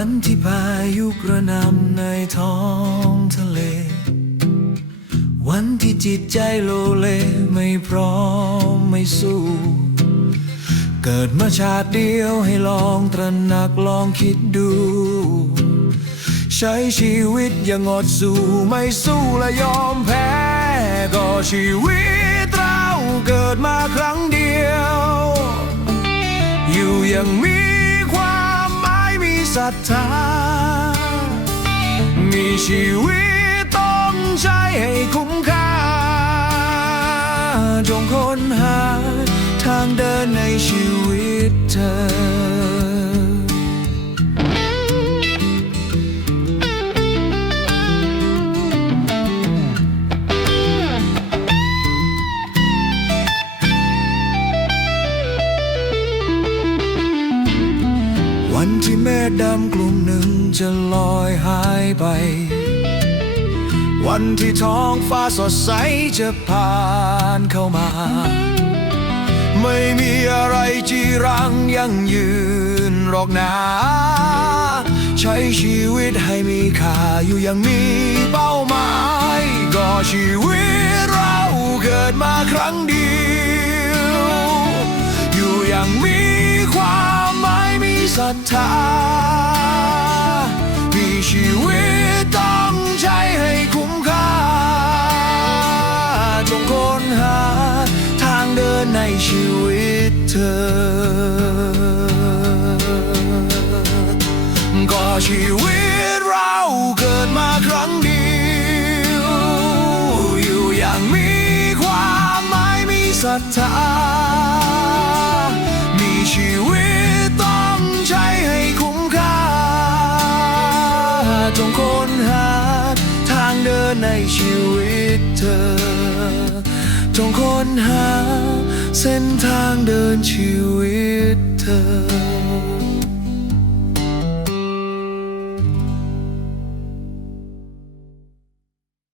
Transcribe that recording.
ันที่พายุกระหนำในท้องทะเล วันที่จิตใจโลเลไม่พร้อมไม่สู้ เกิดมาชาติเดียวให้ลองตระหนักลองคิดดู ใช้ชีวิตอย่างอดสู้ไม่สู้และยอมแพ้ ก็ชีวิตเราเกิดมาครั้งเดียว อยู่อยังมีความหมายมี ศรัทธา มีชีวิตต้องใช้ให้คุ้มค่า จงค้นหาทางเดินในชีวิตเธอ วันที่เมฆดำกลุ่มหนึ่งจะลอยหายไป วันที่ท้องฟ้าสดใสจะผ่านเข้ามา ไม่มีอะไรจีรังยั่งยืนหรอกนะใช้ชีวิตให้มีค่าอยู่อย่างมีเป้าหมาย ก็ชีวิตเราเกิดมาครั้งเดียว อยู่อย่างมีความ ศรัทธามีชีวิตต้องใช้ให้คุ้มค่า จงค้นหาทางเดินในชีวิตเธอ ก็ชีวิตเราเกิดมาครั้งเดียว อยู่อย่างมีความหมายมีศรัทธา จงค้นหาทางเดินในชีวิตเธอ จงค้นหาเส้นทางเดินชีวิตเธอ